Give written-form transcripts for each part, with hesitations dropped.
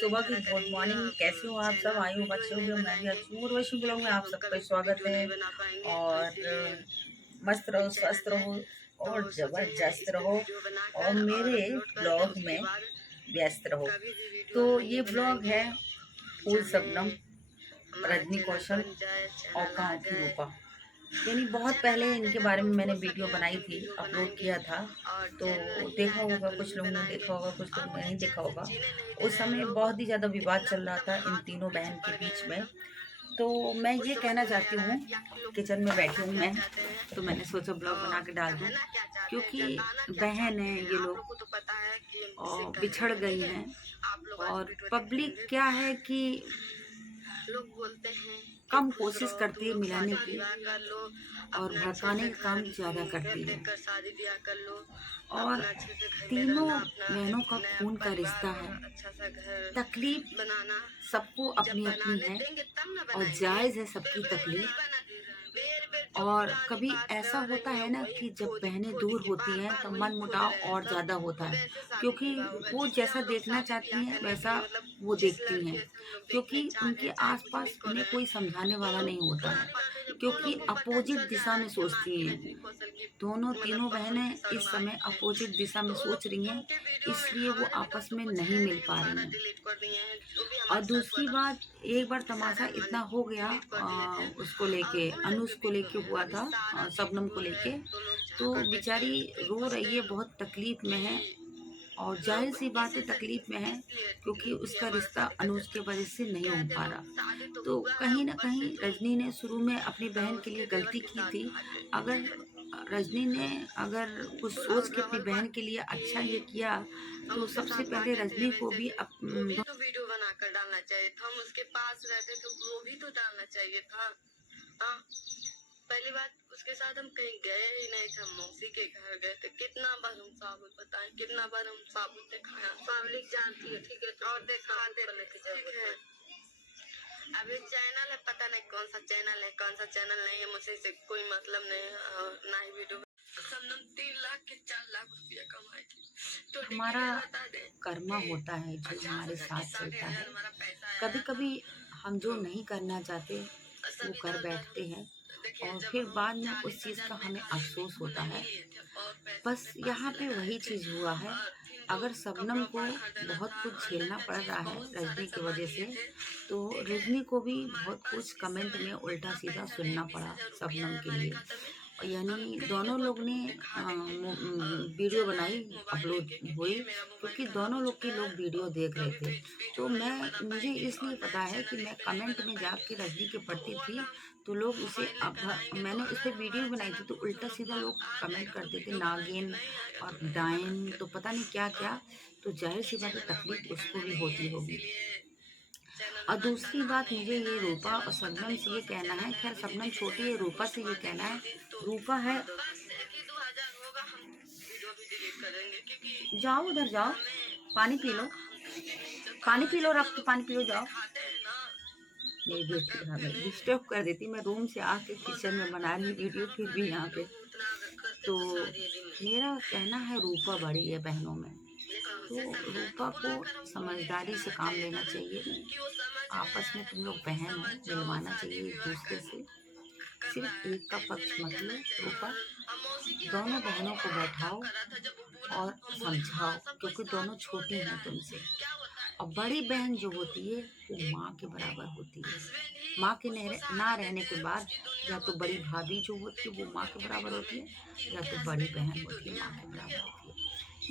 सुबह की good morning. कैसे हो आप सब? आई होप अच्छे होंगे। मैं भी अच्छी हूँ। उर्वशी ब्लॉग में आप सबका स्वागत है। और मस्त रहो, स्वस्थ रहो और जबरदस्त रहो और मेरे ब्लॉग में व्यस्त रहो। तो ये ब्लॉग है फूल शबनम, रजनी कौशल और गाँव की रूपा। यानी बहुत पहले इनके बारे में मैंने वीडियो बनाई थी, अपलोड किया था। तो देखा होगा, कुछ लोगों ने देखा होगा, कुछ लोगों ने नहीं देखा होगा। उस समय बहुत ही ज़्यादा विवाद चल रहा था इन तीनों बहन के बीच में। तो मैं ये कहना चाहती हूँ, किचन में बैठी हूँ मैं, तो मैंने सोचा ब्लॉग बना के डाल दूँ, क्योंकि बहन है ये लोग और बिछड़ गई हैं। और पब्लिक क्या है कि लोग बोलते हैं कम कोशिश करती है मिलाने की और भड़काने का काम ज़्यादा करती है। और तीनों बहनों का खून का रिश्ता है। तकलीफ सबको अपनी अपनी है और जायज़ है सबकी तकलीफ। और कभी ऐसा होता है ना कि जब बहनें दूर होती हैं तो मन मुटाव और ज़्यादा होता है, क्योंकि वो जैसा देखना चाहती हैं वैसा वो देखती हैं, क्योंकि उनके आसपास उन्हें कोई समझाने वाला नहीं होता है, क्योंकि अपोजिट दिशा में सोचती हैं। दोनों तीनों बहनें इस समय अपोजिट दिशा में सोच रही हैं, इसलिए वो आपस में नहीं मिल पा रही हैं। और दूसरी बात, एक बार तमाशा इतना हो गया उसको लेके, अनुज को लेके हुआ था, शबनम को लेके। तो बेचारी रो रही है, बहुत तकलीफ में है और जाहिर सी बात है तकलीफ में है, क्योंकि उसका रिश्ता अनुज के वजह से नहीं हो पा रहा। तो कहीं ना कहीं रजनी ने शुरू में अपनी बहन के लिए गलती की थी। अगर रजनी ने अगर कुछ सोच के अपनी बहन के लिए अच्छा ये किया, तो सबसे पहले रजनी को भी तो वीडियो बनाकर डालना चाहिए था। हम उसके पास रहते तो वो भी तो डालना चाहिए था। हाँ, पहली बात, उसके साथ हम कहीं गए ही नहीं थे, हम मौसी के घर गए थे। कितना बार हम साबुत बताएं, कितना बार हम साबुत दिखाया, पब्लिक जानती है, ठीक है। और देखा है अभी चैनल है, पता नहीं कौन सा चैनल है, कौन सा चैनल नहीं है, मुझे से कोई मतलब नहीं है, ना ही वीडियो। 3 लाख के 4 लाख रुपया कमाएगी। तो हमारा कर्मा होता है जो हमारे साथ चलता है। कभी कभी हम जो नहीं करना चाहते वो कर बैठते हैं और फिर बाद में उस चीज़ का हमें अफसोस होता है। बस यहाँ पे वही चीज़ हुआ है। अगर शबनम को बहुत कुछ झेलना पड़ रहा है रजनी की वजह से, तो रजनी को भी बहुत कुछ कमेंट में उल्टा सीधा सुनना पड़ा शबनम के लिए। यानी दोनों लोग ने वीडियो बनाई, अपलोड हुई, क्योंकि दोनों लोग की लोग वीडियो देख रहे थे। तो मुझे इसलिए पता है कि मैं कमेंट में जाके रजनी के पढ़ती थी, तो लोग उसे मैंने उस पर वीडियो बनाई थी, तो उल्टा सीधा लोग कमेंट करते थे नागिन और डायन, तो पता नहीं क्या क्या। तो जाहिर सी बात है तकलीफ उसको भी होती होगी। और दूसरी बात, मुझे ये रूपा और शबनम से ये कहना है, खैर शबनम छोटी है, रूपा से ये कहना है, रूपा है, जाओ उधर जाओ, पानी पी लो, पानी पी लो, रख के पानी पियो, जाओ। मेरी बेटी आ गई, डिस्टर्ब कर देती। मैं रूम से आके किचन में बना रही वीडियो, फिर भी यहाँ पे। तो मेरा कहना है रूपा बड़ी है बहनों में, तो रूपा को समझदारी से काम लेना चाहिए। आपस में तुम लोग बहन हो, मिलवाना चाहिए एक दूसरे से, सिर्फ एक का पक्ष मत लो। रूपा, दोनों बहनों को बैठाओ और समझाओ, क्योंकि दोनों छोटी हैं तुमसे। और बड़ी बहन जो होती है वो माँ के बराबर होती है। माँ के ना रहने के बाद या तो बड़ी भाभी जो होती है वो माँ के बराबर होती है, या तो बड़ी बहन होती है माँ के बराबर होती है।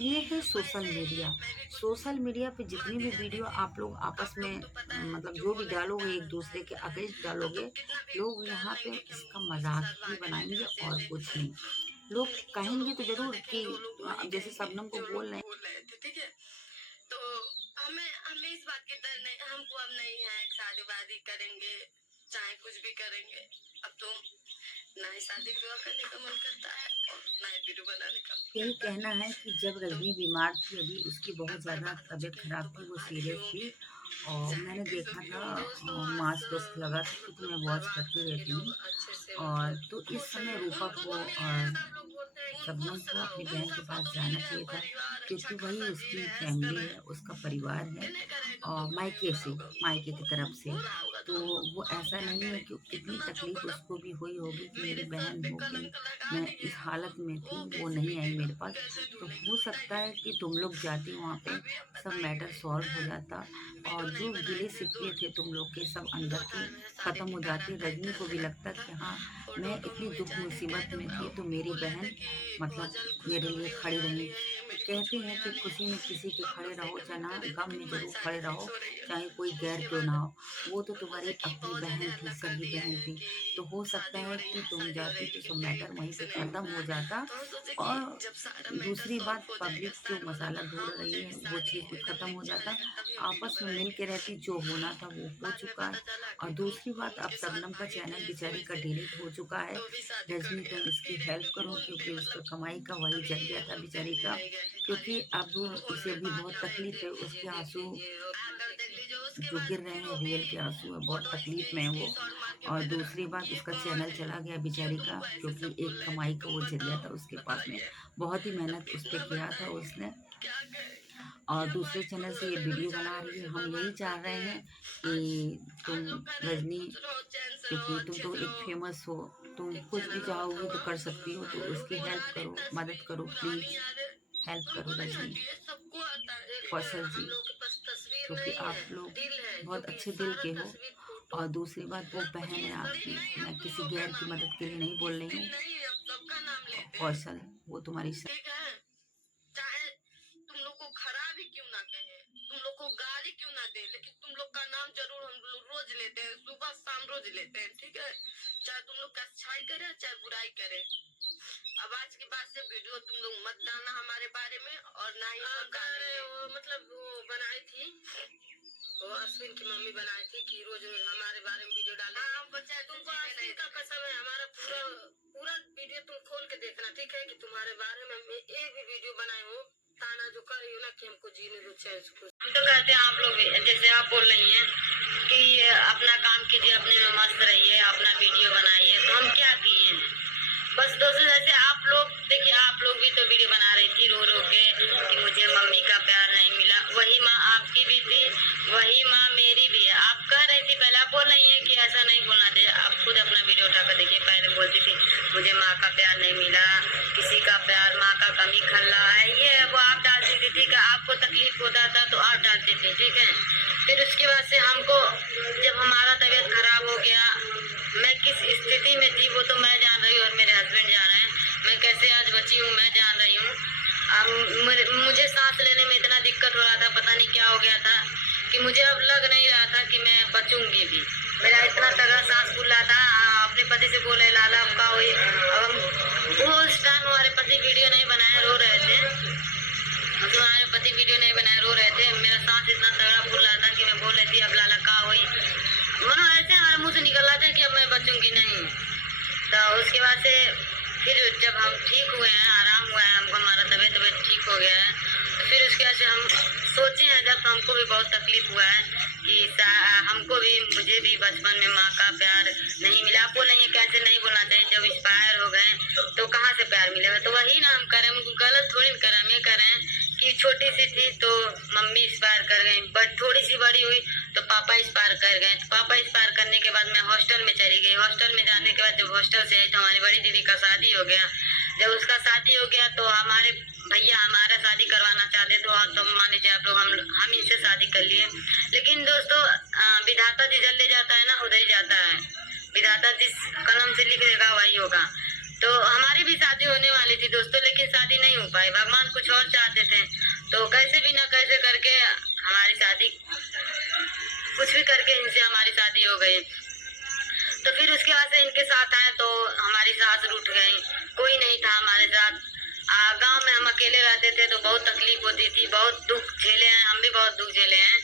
ये है सोशल मीडिया। सोशल मीडिया पे जितनी भी वीडियो आप लोग आपस में मतलब जो भी डालोगे, एक दूसरे के अगेंस्ट डालोगे, लोग यहाँ पे इसका मजाक ही बनाएंगे और कुछ नहीं। लोग कहेंगे तो जरूर कि जैसे शबनम को बोल रहे थे, ठीक है। तो हमें हमें इस बात के डर नहीं, हमको अब नहीं है शादी वादी करेंगे, चाहे कुछ भी करेंगे। अब तो ना ही शादी विवाह करने का मन करता है और ना ही वीडियो बनाने का। यही कहना है कि जब रजनी बीमार थी, अभी उसकी बहुत ज़्यादा तबीयत खराब थी, वो सीरियस थी और मैंने देखा था, मास्क वास्क लगा था, क्योंकि मैं वॉच करती रहती हूँ। और तो इस समय रूपा को और शबनम को अपनी बहन के पास जाना चाहिए था, क्योंकि वही उसकी फैमिली है, उसका परिवार है। मायके की तरफ से। तो वो ऐसा नहीं है कि कितनी तकलीफ़ उसको भी हुई होगी कि मेरी बहन होगी, मैं इस हालत में थी, वो नहीं आई मेरे पास। तो हो सकता है कि तुम लोग जाती वहाँ पे, सब मैटर सॉल्व हो जाता और जो गिले-शिकवे थे तुम लोग के सब अंदर के ख़त्म हो जाते। रजनी को भी लगता कि हाँ, मैं इतनी दुःख मुसीबत में थी तो मेरी बहन मतलब मेरे लिए खड़ी रही। कहते हैं कि खुशी में किसी के खड़े रहो चाहे ना, गम में ज़रूर खड़े रहो, चाहे कोई गैर क्यों ना हो। वो तो तुम्हारी अपनी बहन थी, सगी बहन थी। तो हो सकता है कि तुम जाती तो सब मैटर वहीं पे ख़त्म हो जाता। और दूसरी बात, पब्लिक जो मसाला ढूँढ रही है वो चीज़ भी ख़त्म हो जाता। आपस में मिल के रहती, जो होना था वो हो चुका है। और दूसरी बात, अब शबनम का चैनल बेचारी का डिलीट हो चुका है। रजनी तुम इसकी हेल्प करो क्योंकि उसका कमाई का वही ज़रिया था बेचारी का। क्योंकि अब उसे भी बहुत तकलीफ़ है, उसके आँसू जो गिर रहे हैं रियल के आँसू है, बहुत तकलीफ़ में है वो। और दूसरी बात, उसका चैनल चला गया बेचारी का क्योंकि एक कमाई का वो ज़रिया था उसके पास में। बहुत ही मेहनत उस पे किया था उसने और दूसरे चैनल से ये वीडियो बना रही है। हम यही चाह रहे हैं कि तुम रजनी, क्योंकि तुम तो एक फेमस हो, तुम कुछ भी चाहोगी तो कर सकती हो, तो उसकी हेल्प करो, मदद करो, प्लीज़ हेल्प करो रजनी कौशल जी, क्योंकि आप लोग बहुत अच्छे दिल के हो। और दूसरी बात, वो बहन है आपकी, मैं किसी गैर की मदद के लिए नहीं बोल रही हूँ। कौशल, वो तुम्हारी चाहे तुम लोग को खराब ही क्यों ना कहे, तुम लोग को गाली क्यों ना दे, लेकिन तुम लोग का नाम जरूर हम लोग रोज लेते हैं, सुबह शाम रोज लेते हैं, ठीक है। चाहे तुम लोग का अच्छाई करे चाहे बुराई करे। अब आज के बाद से वीडियो तुम लोग मत डालना हमारे बारे में, और ना ही वो मतलब वो बनाई थी, वो अश्विन की मम्मी बनाई थी कि रोज रोज हमारे बारे में वीडियो डाले। तुमको अश्विन का कसम है, हमारा पूरा पूरा वीडियो तुम खोल के देखना, ठीक है, कि तुम्हारे बारे में मैं एक भी वीडियो बनाई हूँ ताना जो कर रही हो ना कि हमको जीने दो चैन से। हम तो कहते हैं आप लोग जैसे आप बोल रही हैं कि अपना काम कीजिए, अपने में मस्त रहिए, अपना वीडियो बनाइए, तो हम क्या किए हैं। बस दोस्तों, जैसे आप लोग देखिए, आप लोग भी तो वीडियो बना रही थी रो रो के कि मुझे मम्मी का प्यार नहीं मिला। वही माँ आपकी भी थी, वही माँ मेरी भी है। आप कह रही थी पहले, आप बोल रही हैं कि ऐसा नहीं बोलना चाहिए। आप खुद अपना वीडियो उठाकर देखिए, पहले बोलती थी मुझे माँ का प्यार नहीं मिला, किसी का प्यार, माँ का कमी खल्ला है, ये वो आप डालती थी, ठीक है। आपको तकलीफ होता था तो आप डालती थी, ठीक है। फिर उसके बाद से हमको, जब हमारा तबीयत खराब हो गया, मैं किस स्थिति में थी वो तो मैं जान रही हूँ और मेरे हस्बैंड जान रहे हैं। मैं कैसे आज बची हूँ मैं जान रही हूँ। मुझे सांस लेने में इतना दिक्कत हो रहा था, पता नहीं क्या हो गया था कि मुझे अब लग नहीं रहा था कि मैं बचूंगी भी। मेरा इतना तगड़ा सांस फूल रहा था। अपने पति से बोले लाला अब का हुई, अब हम वो उस टाइम हमारे पति वीडियो नहीं बनाए, रो रहे थे। तुम्हारे पति वीडियो नहीं बनाए, रो रहे थे। मेरा सांस इतना तगड़ा फूल रहा था कि मैं बोल रही थी अब लाला का हुई, मनो ऐसे हमारे मुंह से निकल रहा था कि अब मैं बचूंगी नहीं। तो उसके बाद से फिर जब हम ठीक हुए हैं, आराम हुआ है हमको, हमारा तबीयत ठीक हो गया है, तो फिर उसके बाद से हम सोचे हैं, जब हमको भी बहुत तकलीफ हुआ है कि हमको भी, मुझे भी बचपन में माँ का प्यार नहीं मिला। आप बोलेंगे कैसे नहीं बोलना चाहिए, जब इंस्पायर हो गए तो कहाँ से प्यार मिलेगा। तो वही ना हम करें, उनको गलत थोड़ी करें, हम ये करें कि छोटी सी थी तो मम्मी इंस्पायर कर गई, बट थोड़ी सी बड़ी हुई तो पापा इंस्पायर कर गए। तो पापा इंस्पायर करने के बाद मैं हॉस्टल में चली गई। हॉस्टल में जाने के बाद जब हॉस्टल से आई तो हमारी बड़ी दीदी का शादी हो गया। जब उसका शादी हो गया तो हमारे भैया हमारा शादी करवाना चाहते तो मान लीजिए आप लोग, हम इनसे शादी कर लिए। लेकिन दोस्तों, विधाता जिधर ले जाता है ना उधर ही जाता है। विधाता जिस कलम से लिख देगा वही होगा। तो हमारी भी शादी होने वाली थी दोस्तों, लेकिन शादी नहीं हो पाई। भगवान कुछ और चाहते थे, तो कैसे भी ना कैसे करके हमारी शादी, कुछ भी करके इनसे हमारी शादी हो गई। तो फिर उसके बाद से इनके साथ आए तो हमारी सास रूठ गई, कोई नहीं था हमारे साथ। गांव में हम अकेले रहते थे तो बहुत तकलीफ होती थी, बहुत दुख झेले हैं, हम भी बहुत दुख झेले हैं।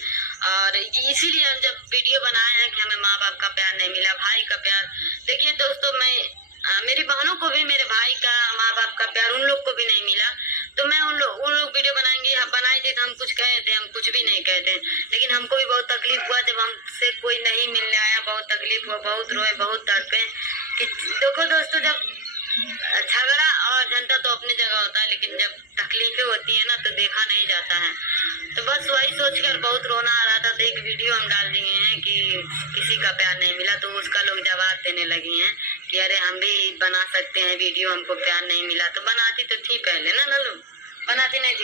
और इसीलिए हम जब वीडियो बनाए हैं कि हमें माँ बाप का प्यार नहीं मिला, भाई का प्यार। देखिए दोस्तों, मैं मेरी बहनों को भी, मेरे भाई का, माँ बाप का प्यार उन लोग को भी नहीं मिला। तो मैं उन लोग वीडियो बनाएंगे, हम बनाई थी तो हम कुछ कहे थे, हम कुछ भी नहीं कहते। लेकिन हमको भी बहुत तकलीफ हुआ जब हमसे कोई नहीं मिलने आया, बहुत तकलीफ हुआ, बहुत रोए, बहुत तड़पे। कि देखो दोस्तों, जब झगड़ा और जनता तो अपनी जगह होता है, लेकिन जब तकलीफें होती है ना तो देखा नहीं जाता है। तो बस वही सोचकर बहुत रोना आ रहा था। तो एक वीडियो हम डाल दिए हैं कि किसी का प्यार नहीं मिला, तो उसका लोग जवाब देने लगे हैं कि अरे हम भी बना सकते हैं वीडियो, हमको प्यार नहीं मिला। तो बनाती तो थी पहले ना, बनाती नहीं थी।